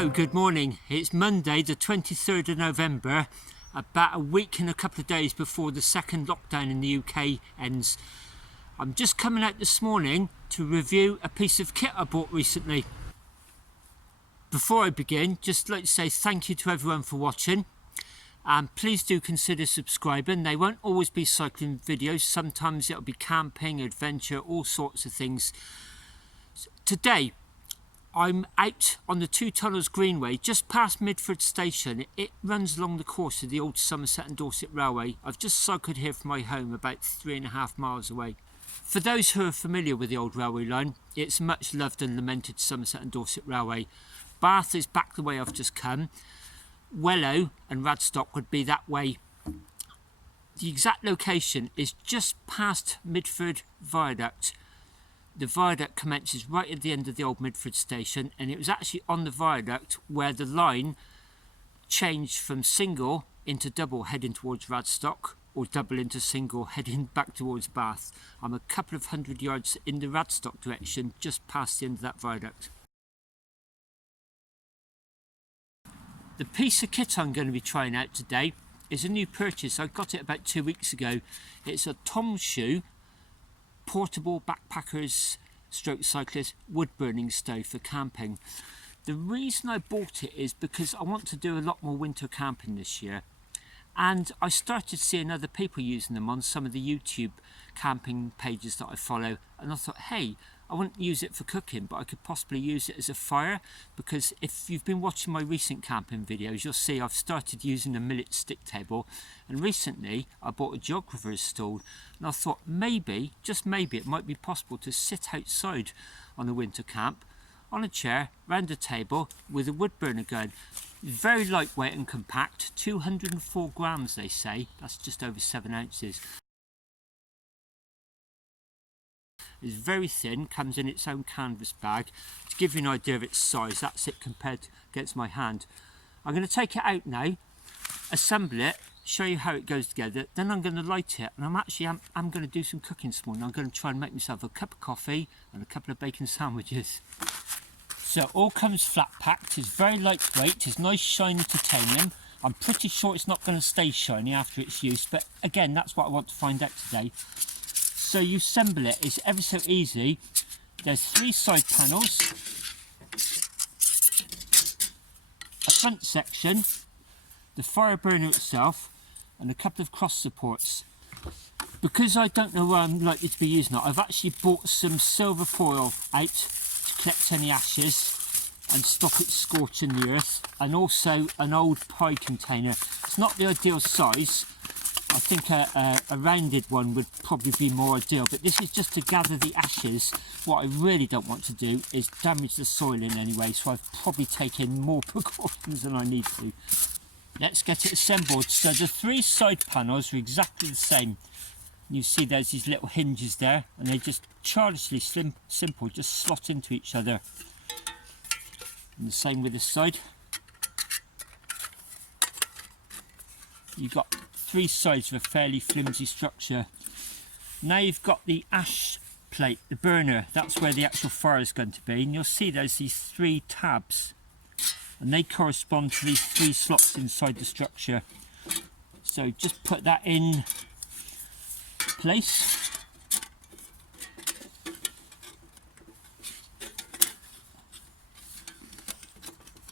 Hello, good morning. It's Monday the 23rd of November, about a week and a couple of days before the second lockdown in the UK ends. I'm just coming out this morning to review a piece of kit I bought recently. Before I begin, just like to say thank you to everyone for watching, and please do consider subscribing. They won't always be cycling videos, sometimes it'll be camping, adventure, all sorts of things. Today I'm out on the Two Tunnels Greenway, just past Midford Station. It runs along the course of the old Somerset and Dorset Railway. I've just cycled here from my home, about 3.5 miles away. For those who are familiar with the old railway line, it's a much loved and lamented Somerset and Dorset Railway. Bath is back the way I've just come. Wellow and Radstock would be that way. The exact location is just past Midford Viaduct. The viaduct commences right at the end of the old Midford station, and it was actually on the viaduct where the line changed from single into double heading towards Radstock, or double into single heading back towards Bath. I'm a couple of 100 yards in the Radstock direction, just past the end of that viaduct. The piece of kit I'm going to be trying out today is a new purchase. I got it about 2 weeks ago. It's a Tomshoo portable backpackers stroke cyclist wood burning stove for camping. The reason I bought it is because I want to do a lot more winter camping this year, and I started seeing other people using them on some of the YouTube camping pages that I follow, and I thought, hey, I wouldn't use it for cooking, but I could possibly use it as a fire, because if you've been watching my recent camping videos, you'll see I've started using a millet stick table, and recently I bought a geographer's stool, and I thought maybe, just maybe, it might be possible to sit outside on a winter camp on a chair round a table with a wood burner going. It's very lightweight and compact, 204 grams they say, that's just over 7 ounces. It's very thin, comes in its own canvas bag. To give you an idea of its size, that's it compared against my hand. I'm going to take it out now, assemble it, show you how it goes together, then I'm going to light it, and I'm going to do some cooking this morning. I'm going to try and make myself a cup of coffee and a couple of bacon sandwiches. So it all comes flat packed, it's very lightweight, it's nice shiny titanium. I'm pretty sure it's not going to stay shiny after its use, but again, that's what I want to find out today. So you assemble it, it's ever so easy. There's 3 side panels, a front section, the fire burner itself, and a couple of cross supports. Because I don't know where I'm likely to be using it, I've actually bought some silver foil out to collect any ashes and stop it scorching the earth, and also an old pie container. It's not the ideal size. I think a rounded one would probably be more ideal, but this is just to gather the ashes. What I really don't want to do is damage the soil in any way, so I've probably taken more precautions than I need to. Let's get it assembled. So the 3 side panels are exactly the same. You see there's these little hinges there, and they're just childishly simple, just slot into each other. And the same with this side. You've got 3 sides of a fairly flimsy structure. Now you've got the ash plate, the burner, that's where the actual fire is going to be, and you'll see there's these 3 tabs, and they correspond to these 3 slots inside the structure. So just put that in place.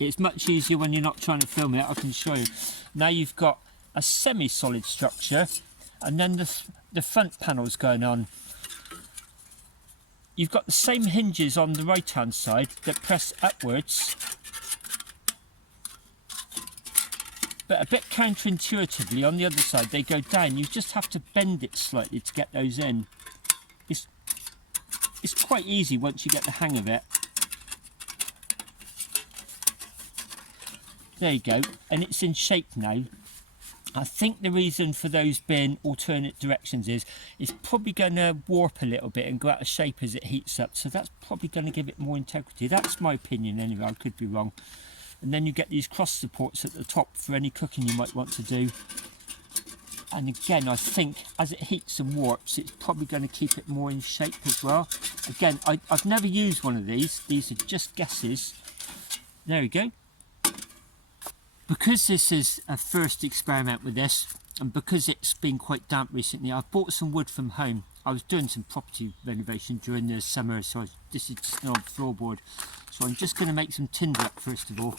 It's much easier when you're not trying to film it, I can show you. Now you've got a semi-solid structure, and then the front panels going on. You've got the same hinges on the right hand side that press upwards, but a bit counterintuitively on the other side they go down. You just have to bend it slightly to get those in. It's quite easy once you get the hang of it. There you go, and it's in shape now. I think the reason for those being alternate directions is it's probably going to warp a little bit and go out of shape as it heats up, so that's probably going to give it more integrity. That's my opinion anyway, I could be wrong. And then you get these cross supports at the top for any cooking you might want to do. And again, I think as it heats and warps, it's probably going to keep it more in shape as well. Again, I've never used one of these. These are just guesses. There we go. Because this is a first experiment with this, and because it's been quite damp recently, I've bought some wood from home. I was doing some property renovation during the summer, so this is just an old floorboard. So I'm just going to make some tinder up first of all.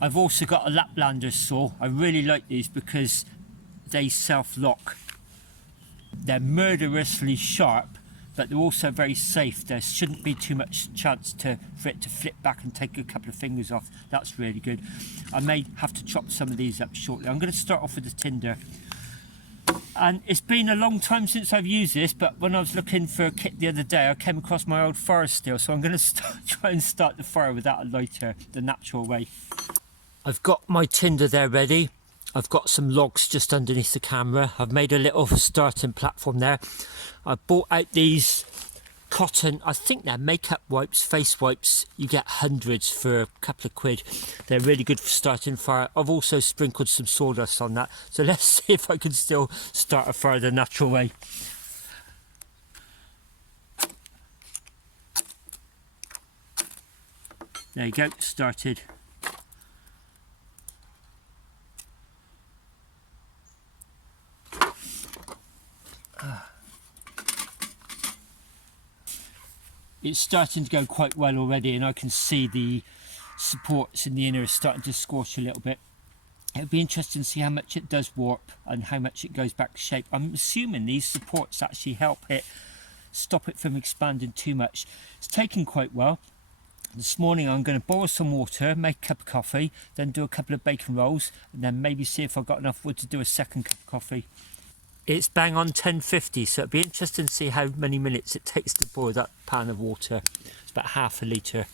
I've also got a Laplander saw. I really like these because they self-lock. They're murderously sharp, but they're also very safe. There shouldn't be too much chance for it to flip back and take a couple of fingers off. That's really good. I may have to chop some of these up shortly. I'm going to start off with the tinder. And it's been a long time since I've used this, but when I was looking for a kit the other day, I came across my old fire steel, so I'm going to try and start the fire without a lighter, the natural way. I've got my tinder there ready. I've got some logs just underneath the camera. I've made a little starting platform there. I bought out these cotton, I think they're makeup wipes, face wipes. You get hundreds for a couple of quid. They're really good for starting fire. I've also sprinkled some sawdust on that. So let's see if I can still start a fire the natural way. There you go, started. It's starting to go quite well already, and I can see the supports in the inner are starting to scorch a little bit. It'll be interesting to see how much it does warp and how much it goes back to shape. I'm assuming these supports actually help it stop it from expanding too much. It's taken quite well. This morning I'm going to boil some water, make a cup of coffee, then do a couple of bacon rolls, and then maybe see if I've got enough wood to do a second cup of coffee. It's bang on 10:50, so it'll be interesting to see how many minutes it takes to boil that pan of water. It's about half a litre.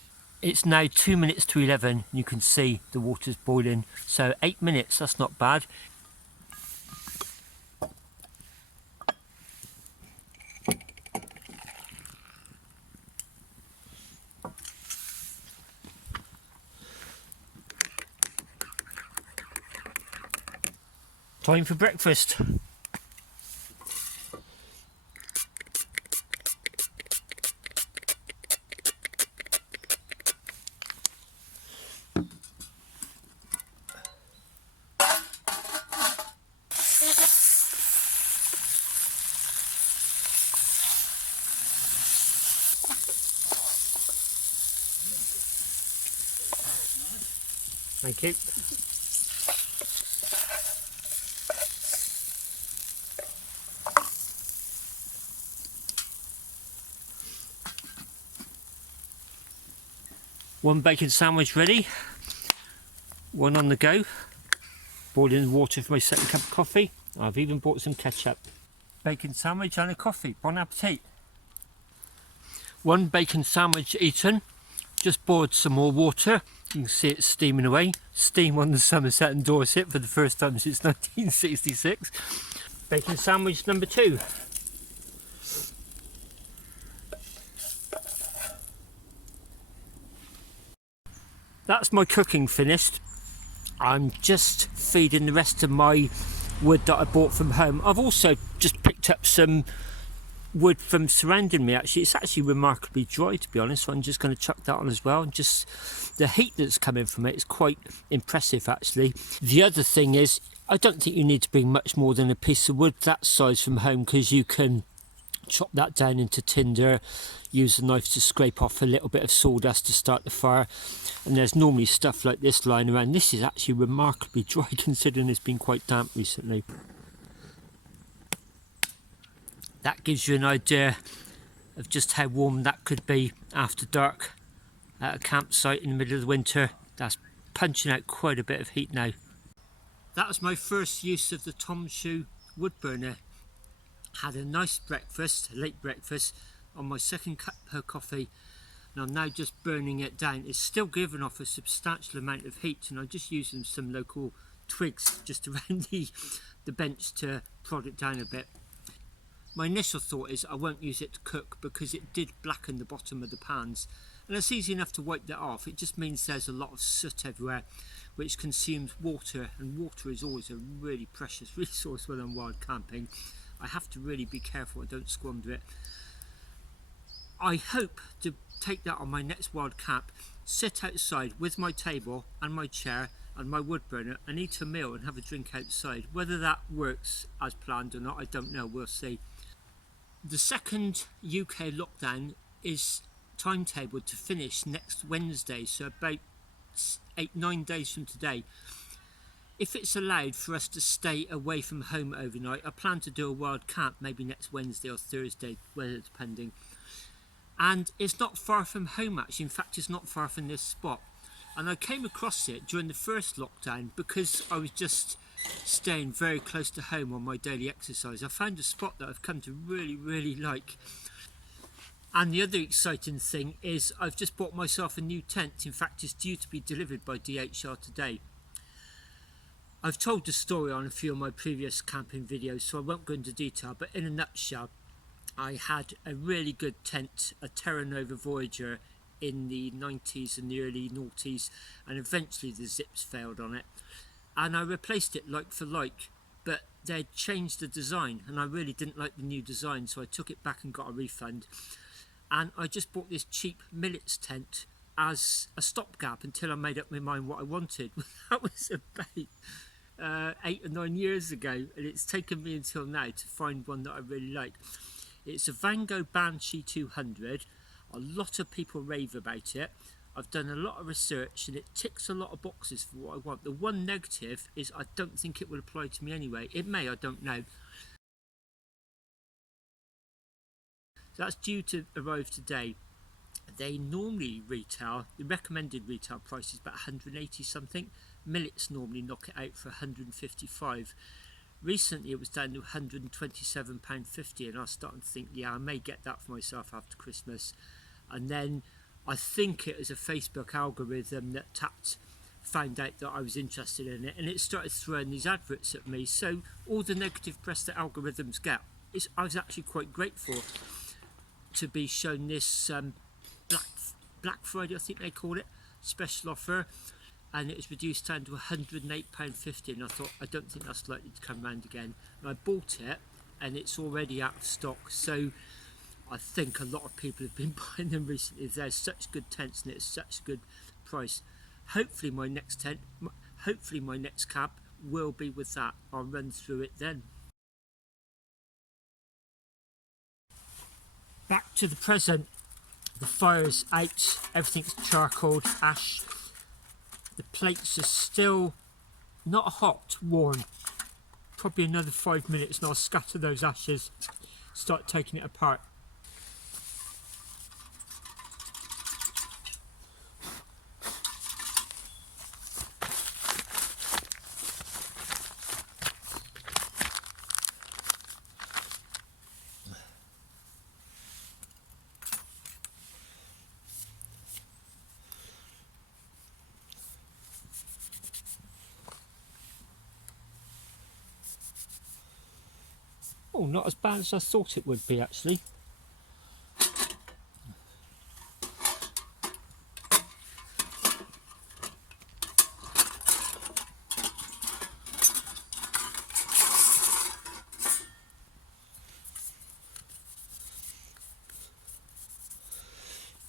It's now 2 minutes to 11, and you can see the water's boiling. So 8 minutes, that's not bad. Time for breakfast. Thank you. One bacon sandwich ready, one on the go. Boiling water for my second cup of coffee. I've even bought some ketchup. Bacon sandwich and a coffee. Bon appetit. One bacon sandwich eaten. Just boiled some more water. You can see it steaming away. Steam on the Somerset and Dorset for the first time since 1966. Bacon sandwich number 2. That's my cooking finished. I'm just feeding the rest of my wood that I bought from home. I've also just picked up some wood from surrounding me. Actually, it's actually remarkably dry, to be honest, so I'm just going to chuck that on as well. And just the heat that's coming from it is quite impressive, actually. The other thing is, I don't think you need to bring much more than a piece of wood that size from home, because you can chop that down into tinder, use a knife to scrape off a little bit of sawdust to start the fire, and there's normally stuff like this lying around. This is actually remarkably dry considering it's been quite damp recently. That gives you an idea of just how warm that could be after dark at a campsite in the middle of the winter. That's punching out quite a bit of heat now. That was my first use of the Tomshoo wood burner. Had a nice breakfast, a late breakfast, on my second cup of coffee, and I'm now just burning it down. It's still giving off a substantial amount of heat, and I'm just using some local twigs just around the bench to prod it down a bit. My initial thought is I won't use it to cook because it did blacken the bottom of the pans, and it's easy enough to wipe that off. It just means there's a lot of soot everywhere, which consumes water, and water is always a really precious resource when I'm wild camping. I have to really be careful I don't squander it. I hope to take that on my next wild camp, sit outside with my table and my chair and my wood burner and eat a meal and have a drink outside. Whether that works as planned or not, I don't know, we'll see. The second UK lockdown is timetabled to finish next Wednesday, so about 8-9 days from today. If it's allowed for us to stay away from home overnight, I plan to do a wild camp maybe next Wednesday or Thursday, weather depending. And it's not far from home actually, in fact it's not far from this spot. And I came across it during the first lockdown because I was just staying very close to home on my daily exercise. I found a spot that I've come to really like. And the other exciting thing is I've just bought myself a new tent. In fact, it's due to be delivered by DHL today. I've told the story on a few of my previous camping videos, so I won't go into detail, but in a nutshell, I had a really good tent, a Terra Nova Voyager in the 90s and the early noughties, and eventually the zips failed on it. And I replaced it like for like, but they'd changed the design and I really didn't like the new design, so I took it back and got a refund. And I just bought this cheap millets tent as a stopgap until I made up my mind what I wanted. That was about 8 or 9 years ago, and it's taken me until now to find one that I really like. It's a Vango Banshee 200. A lot of people rave about it. I've done a lot of research and it ticks a lot of boxes for what I want. The one negative is I don't think it will apply to me anyway. It may, I don't know. That's due to arrive today. They normally retail, the recommended retail price is about 180 something. Millets normally knock it out for 155. Recently it was down to £127.50 and I was starting to think, yeah, I may get that for myself after Christmas. And then I think it was a Facebook algorithm that found out that I was interested in it, and it started throwing these adverts at me. So all the negative press that algorithms get, I was actually quite grateful to be shown this Black Friday, I think they call it, special offer, and it was reduced down to £108.50, and I thought, I don't think that's likely to come round again. And I bought it and it's already out of stock, so I think a lot of people have been buying them recently. There's such good tents and it's such a good price. Hopefully my next camp will be with that. I'll run through it then. Back to the present. The fire's out, everything's charcoaled, ash. The plates are still not hot, warm. Probably another 5 minutes and I'll scatter those ashes, start taking it apart. Oh, not as bad as I thought it would be actually.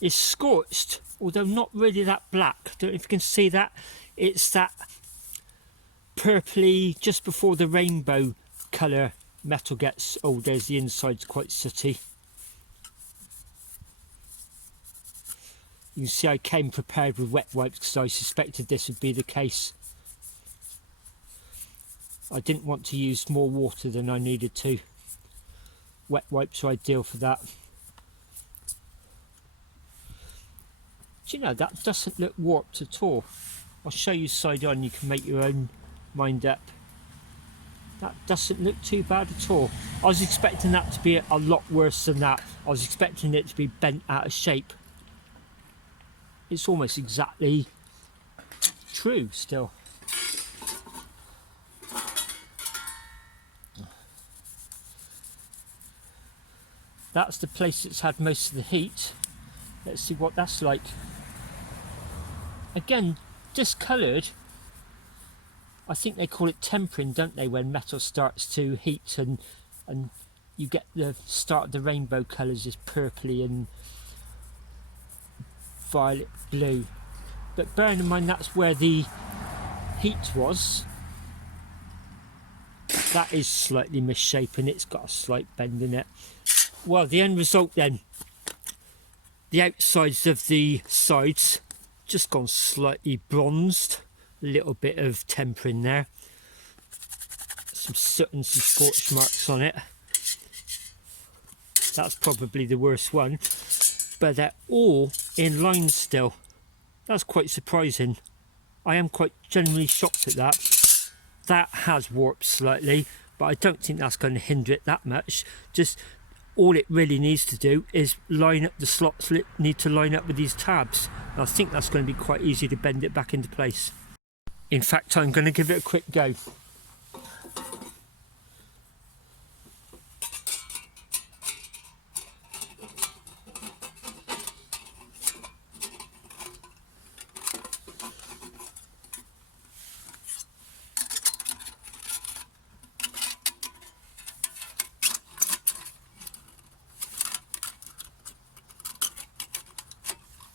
It's scorched, although not really that black. I don't know if you can see that. It's that purpley, just before the rainbow colour metal gets. Oh, there's the inside's quite sooty. You can see I came prepared with wet wipes because I suspected this would be the case. I didn't want to use more water than I needed to. Wet wipes are ideal for that. Do you know, that doesn't look warped at all. I'll show you side on, you can make your own mind up. That doesn't look too bad at all. I was expecting that to be a lot worse than that. I was expecting it to be bent out of shape. It's almost exactly true still. That's the place that's had most of the heat. Let's see what that's like. Again, discoloured. I think they call it tempering, don't they, when metal starts to heat and you get the start of the rainbow colours is purpley and violet blue. But bearing in mind that's where the heat was, that is slightly misshapen, it's got a slight bend in it. Well, the end result then, the outsides of the sides just gone slightly bronzed, a little bit of tempering there, some soot and some scorch marks on it. That's probably the worst one, but they're all in line still. That's quite surprising. I am quite genuinely shocked at that. That has warped slightly, but I don't think that's going to hinder it that much. Just all it really needs to do is line up the slots, need to line up with these tabs. I think that's going to be quite easy to bend it back into place. In fact, I'm going to give it a quick go.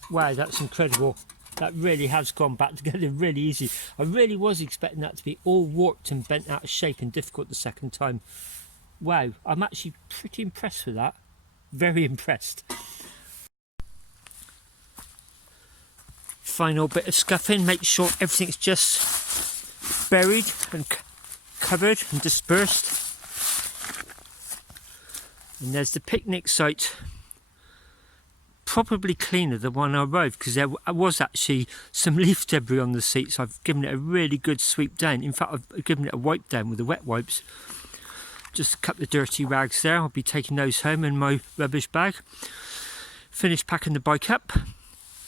Wow, that's incredible. That really has gone back together really easy. I really was expecting that to be all warped and bent out of shape and difficult the second time. Wow, I'm actually pretty impressed with that. Very impressed. Final bit of scuffing, make sure everything's just buried and covered and dispersed. And there's the picnic site. Probably cleaner than when I arrived, because there was actually some leaf debris on the seats. I've given it a really good sweep down. In fact, I've given it a wipe down with the wet wipes. Just a couple of dirty rags there. I'll be taking those home in my rubbish bag. Finished packing the bike up.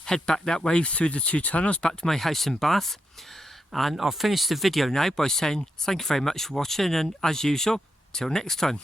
Head back that way through the 2 tunnels back to my house in Bath. And I'll finish the video now by saying thank you very much for watching, and as usual, till next time.